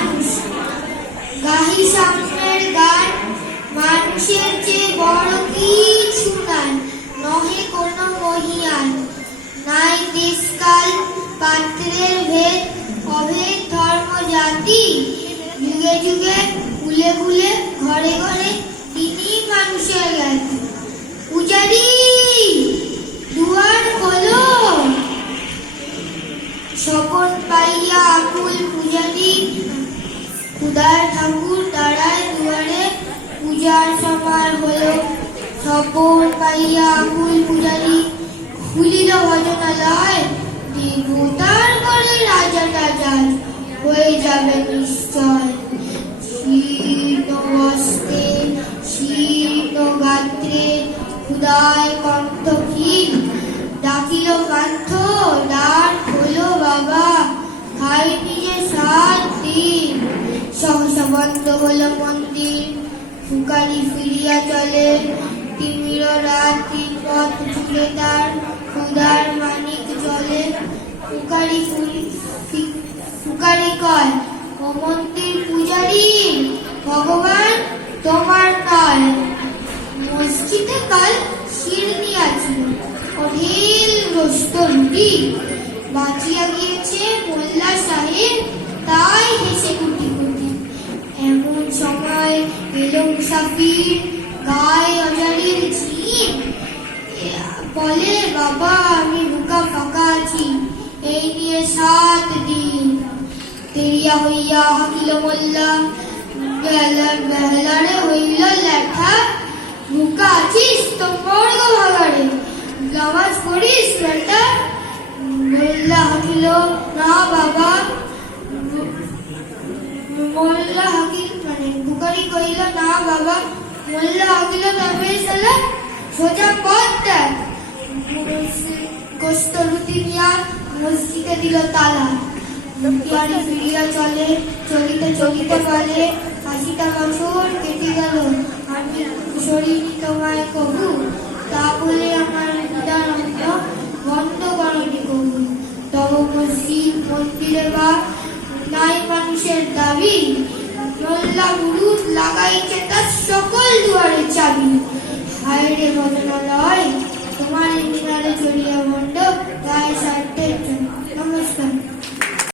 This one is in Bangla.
মানুষ, গাহি সামনের গান, মানুষের চেয়ে বড় কিছু নাই, নহে কোনো মহিয়ান। নাই দেশকাল পাত্রের ভেদ, অভেদ ধর্ম জাতি, যুগে যুগে কুলে কুলে ঘরে ঘরে তিনি মানুষের জ্ঞাতি। পূজারি দুয়ার খোলো, স্বপন পাইয়া আকুল পূজারি, খুদার ঠাকুর দাঁড়ায় দুয়ারে, পূজার সময় হলো। স্বপন পাইয়া আকুল পূজারি, খুলিল ভজনালয়, দেবতার ঘরে রাজাটা যায়, হয়ে যাবে নিশ্চয়। শীর্ণ বস্ত্রে শীর্ণ গাত্রে ক্ষুধায় কণ্ঠহীন, ডাকিল কান্থ দ্বার খোলো বাবা, খাই নিজে 7 দিন। সহসা বন্ধ হলো মন্দির, ফুকারি ফিরিয়া চলে, তিমির রাত্রি পথ জুড়ে তার ক্ষুধার মানিক জলে। ফুকারি কয়, ও মন্দির পূজারি, ভগবান তোমার নয়। মসজিদে কাল শিরনি আছিল, অঢেল রোস্ত রুটি, বাঁচিয়া গিয়েছে মোল্লা সাহেব, তাই হেসে কুটি কুটি। এমন সময় এলো মুসাফির, গায়ে অজারির ঝিম, বলে বাবা আমি বুকা ফাঁকা আছি, এই নিয়ে 7 দিন। তেরিয়া হইয়া হাকিল মোল্লা, বেলারে হইল লেখা, বুকা আছিস তো পড়গো ভাগারে, নামাজ পড়িস বেটা। মোল্লা হাকিল না বাবা, মোল্লা হাকিল বুকারি কইল না বাবা। মোল্লা হাকিল তবে সালা সোজা পথ দেখ। গোস্ত রুটি নিয়া মসজিদে দিল তালা। বুকারি ফিরিয়া চলে, চলিতে চলিতে বলে, 80টা বছর কেটে গেল, আমি শরীরই তোমায় কবু, তা বলে আমার উদাহরণ বন্ধ করনি কবু। তব মসজিদ মন্দিরে বা নাই মানুষের দাবি, মোল্লা মুরুদ লাগাইছে তার সকল দুয়ারের চাবি। হায় রে ভজনালয়, তোমার মিনারে জড়িয়ে বন্ধ, গায়ে 60 জন। নমস্কার।